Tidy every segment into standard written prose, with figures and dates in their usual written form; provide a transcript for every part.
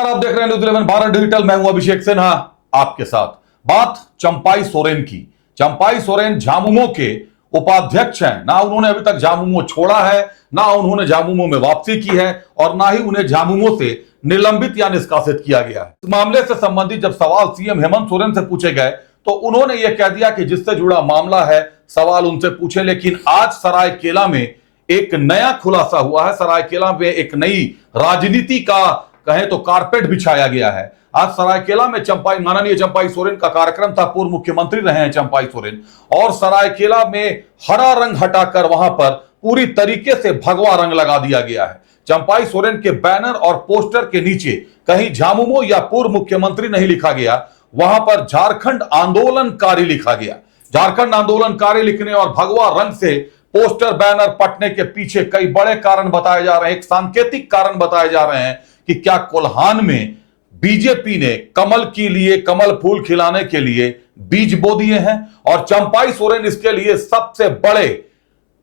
नमस्कार, आप देख रहे हैं न्यूज़ 11 भारत डिजिटल। मैं हूं अभिषेक सिन्हा आपके साथ। बात चंपाई सोरेन की। चंपाई सोरेन झामुमो के उपाध्यक्ष हैं। ना उन्होंने अभी तक झामुमो छोड़ा है, ना उन्होंने झामुमो में वापसी की है और ना ही उन्हें झामुमो से निलंबित या निष्कासित किया गया है। इस मामले से संबंधित जब सवाल सीएम हेमंत सोरेन से पूछे गए तो उन्होंने यह कह दिया कि जिससे जुड़ा मामला है सवाल उनसे पूछे। लेकिन आज सरायकेला में एक नया खुलासा हुआ है। सरायकेला में एक नई राजनीति का कहें तो कारपेट बिछाया गया है। आज सरायकेला में माननीय चंपाई सोरेन का कार्यक्रम था। पूर्व मुख्यमंत्री रहे हैं चंपाई सोरेन और सरायकेला में हरा रंग हटाकर वहां पर पूरी तरीके से भगवा रंग लगा दिया गया है। चंपाई सोरेन के बैनर और पोस्टर के नीचे कहीं झामुमो या पूर्व मुख्यमंत्री नहीं लिखा गया, वहां पर झारखंड आंदोलनकारी लिखा गया। झारखंड आंदोलनकारी लिखने और भगवा रंग से पोस्टर बैनर पटने के पीछे कई बड़े कारण बताए जा रहे हैं। एक सांकेतिक कारण बताए जा रहे हैं कि क्या कोल्हान में बीजेपी ने कमल फूल खिलाने के लिए बीज बो दिए हैं और चंपाई सोरेन इसके लिए सबसे बड़े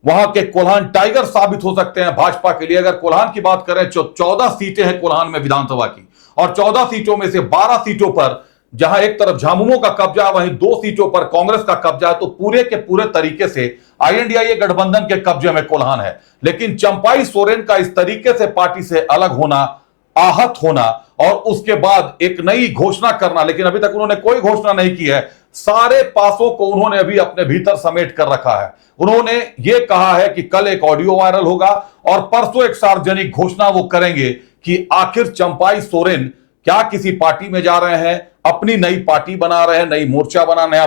वहां के कोल्हान टाइगर साबित हो सकते हैं भाजपा के लिए। अगर कोल्हान की बात करें तो 14 सीटें हैं कोल्हान में विधानसभा की और 14 सीटों में से 12 सीटों पर जहां एक तरफ झामुमो का कब्जा है, वहीं 2 सीटों पर कांग्रेस का कब्जा है। तो पूरे के पूरे तरीके से आईएनडीआईए गठबंधन के कब्जे में कोल्हान है। लेकिन चंपाई सोरेन का इस तरीके से पार्टी से अलग होना, आहत होना और उसके बाद एक नई घोषणा करना, लेकिन अभी तक उन्होंने कोई घोषणा नहीं की है। सारे पासों को उन्होंने अभी अपने भीतर समेट कर रखा है। उन्होंने ये कहा है कि कल एक ऑडियो वायरल होगा और परसों एक सार्वजनिक घोषणा वो करेंगे कि आखिर चंपाई सोरेन क्या किसी पार्टी में जा रहे हैं, अपनी नई पार्टी बना रहे हैं, नया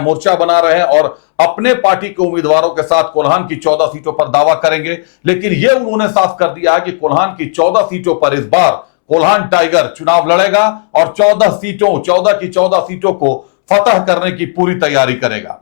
मोर्चा बना रहे हैं और अपने पार्टी के उम्मीदवारों के साथ कोल्हान की 14 सीटों पर दावा करेंगे। लेकिन यह उन्होंने साफ कर दिया है कि कोल्हान की 14 सीटों पर इस बार कोल्हान टाइगर चुनाव लड़ेगा और 14 की 14 सीटों को फतह करने की पूरी तैयारी करेगा।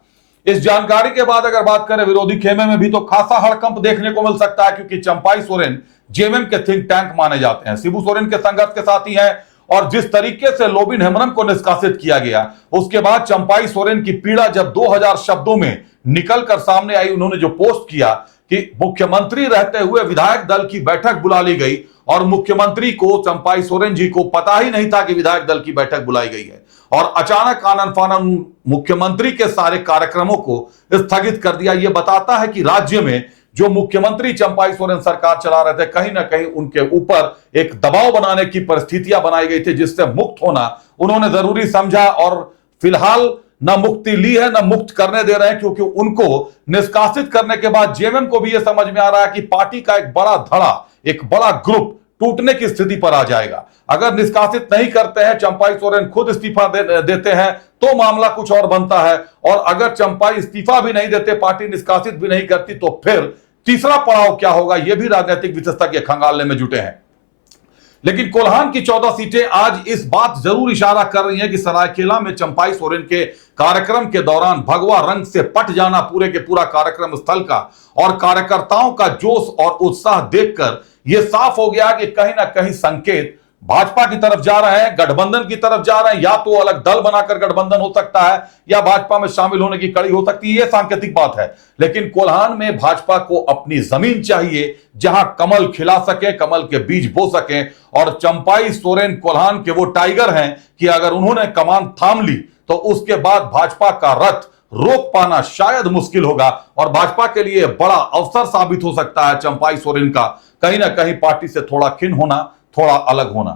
इस जानकारी के बाद अगर बात करें विरोधी खेमे में भी तो खासा हड़कंप देखने को मिल सकता है, क्योंकि चंपाई सोरेन जेएमएम के थिंक टैंक माने जाते हैं, शिबू सोरेन के संघर्ष के साथी हैं और जिस तरीके से लोबिन हेम्ब्रम को निष्कासित किया गया उसके बाद चंपाई सोरेन की पीड़ा जब 2000 शब्दों में निकलकर सामने आई, उन्होंने जो पोस्ट किया कि मुख्यमंत्री रहते हुए विधायक दल की बैठक बुला ली गई और मुख्यमंत्री को चंपाई सोरेन जी को पता ही नहीं था कि विधायक दल की बैठक बुलाई गई है और अचानक आनन फानन मुख्यमंत्री के सारे कार्यक्रमों को स्थगित कर दिया। यह बताता है कि राज्य में जो मुख्यमंत्री चंपाई सोरेन सरकार चला रहे थे, कहीं ना कहीं उनके ऊपर एक दबाव बनाने की परिस्थितियां बनाई गई थी, जिससे मुक्त होना उन्होंने जरूरी समझा और फिलहाल न मुक्ति ली है न मुक्त करने दे रहे हैं, क्योंकि उनको निष्कासित करने के बाद जेएमएम को भी यह समझ में आ रहा है कि पार्टी का एक बड़ा धड़ा, एक बड़ा ग्रुप टूटने की स्थिति पर आ जाएगा। अगर निष्कासित नहीं करते हैं, चंपाई सोरेन खुद इस्तीफा देते हैं तो मामला कुछ और बनता है और अगर चंपाई इस्तीफा भी नहीं देते, पार्टी निष्कासित भी नहीं करती, तो फिर तीसरा पड़ाव क्या होगा, यह भी राजनीतिक विशेषज्ञ खंगालने में जुटे हैं। लेकिन कोल्हान की 14 सीटें आज इस बात जरूर इशारा कर रही हैं कि सरायकेला में चंपाई सोरेन के कार्यक्रम के दौरान भगवा रंग से पट जाना पूरे के पूरा कार्यक्रम स्थल का और कार्यकर्ताओं का जोश और उत्साह देखकर यह साफ हो गया कि कहीं ना कहीं संकेत भाजपा की तरफ जा रहे हैं, गठबंधन की तरफ जा रहे हैं। या तो अलग दल बनाकर गठबंधन हो सकता है या भाजपा में शामिल होने की कड़ी हो सकती है, यह सांकेतिक बात है। लेकिन कोल्हान में भाजपा को अपनी जमीन चाहिए जहां कमल खिला सके, कमल के बीज बो सके और चंपाई सोरेन कोल्हान के वो टाइगर हैं कि अगर उन्होंने कमान थाम ली तो उसके बाद भाजपा का रथ रोक पाना शायद मुश्किल होगा और भाजपा के लिए बड़ा अवसर साबित हो सकता है चंपाई सोरेन का कहीं ना कहीं पार्टी से थोड़ा खिन होना, थोड़ा अलग होना।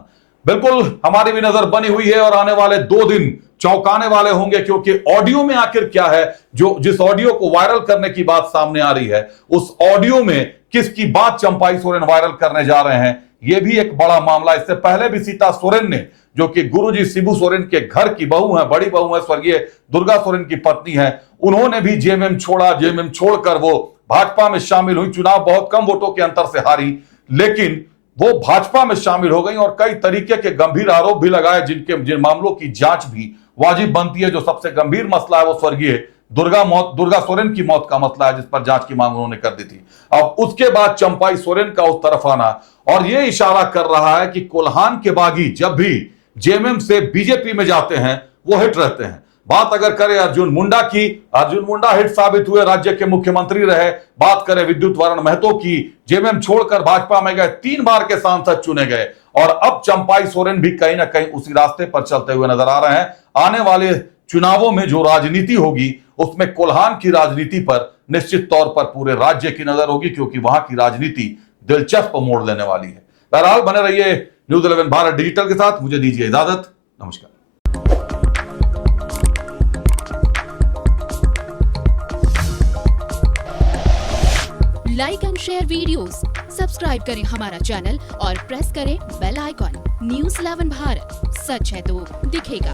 बिल्कुल हमारी भी नजर बनी हुई है और आने वाले 2 दिन चौंकाने वाले होंगे, क्योंकि ऑडियो में आखिर क्या है, जिस ऑडियो को वायरल करने की बात सामने आ रही है, उस ऑडियो में किसकी बात चंपाई सोरेन वायरल करने जा रहे हैं, यह भी एक बड़ा मामला। इससे पहले भी सीता सोरेन ने, जो कि गुरुजी शिबू सोरेन के घर की बहू है, बड़ी बहू है, स्वर्गीय दुर्गा सोरेन की पत्नी है, उन्होंने भी जेएमएम छोड़ा। जेएमएम छोड़कर वो भाजपा में शामिल हुई, चुनाव बहुत कम वोटों के अंतर से हारी, लेकिन वो भाजपा में शामिल हो गई और कई तरीके के गंभीर आरोप भी लगाए जिन मामलों की जांच भी वाजिब बनती है। जो सबसे गंभीर मसला है वो स्वर्गीय दुर्गा सोरेन की मौत का मसला है, जिस पर जांच की मांग उन्होंने कर दी थी। अब उसके बाद चंपाई सोरेन का उस तरफ आना और यह इशारा कर रहा है कि कोल्हान के बागी जब भी जेएमएम से बीजेपी में जाते हैं वो हिट रहते हैं। बात अगर करें अर्जुन मुंडा की, अर्जुन मुंडा हिट साबित हुए, राज्य के मुख्यमंत्री रहे। बात करें विद्युत वरण महतो की, जेएमएम छोड़कर भाजपा में गए, 3 बार के सांसद चुने गए और अब चंपाई सोरेन भी कहीं ना कहीं उसी रास्ते पर चलते हुए नजर आ रहे हैं। आने वाले चुनावों में जो राजनीति होगी उसमें कोल्हान की राजनीति पर निश्चित तौर पर पूरे राज्य की नजर होगी, क्योंकि वहां की राजनीति दिलचस्प मोड़ लेने वाली है। बहरहाल बने रहिए न्यूज़ 11 भारत डिजिटल के साथ। मुझे दीजिए इजाजत, नमस्कार। Like and share videos, subscribe करें हमारा चैनल और प्रेस करें बेल आइकॉन। न्यूज़ 11 भारत, सच है तो दिखेगा।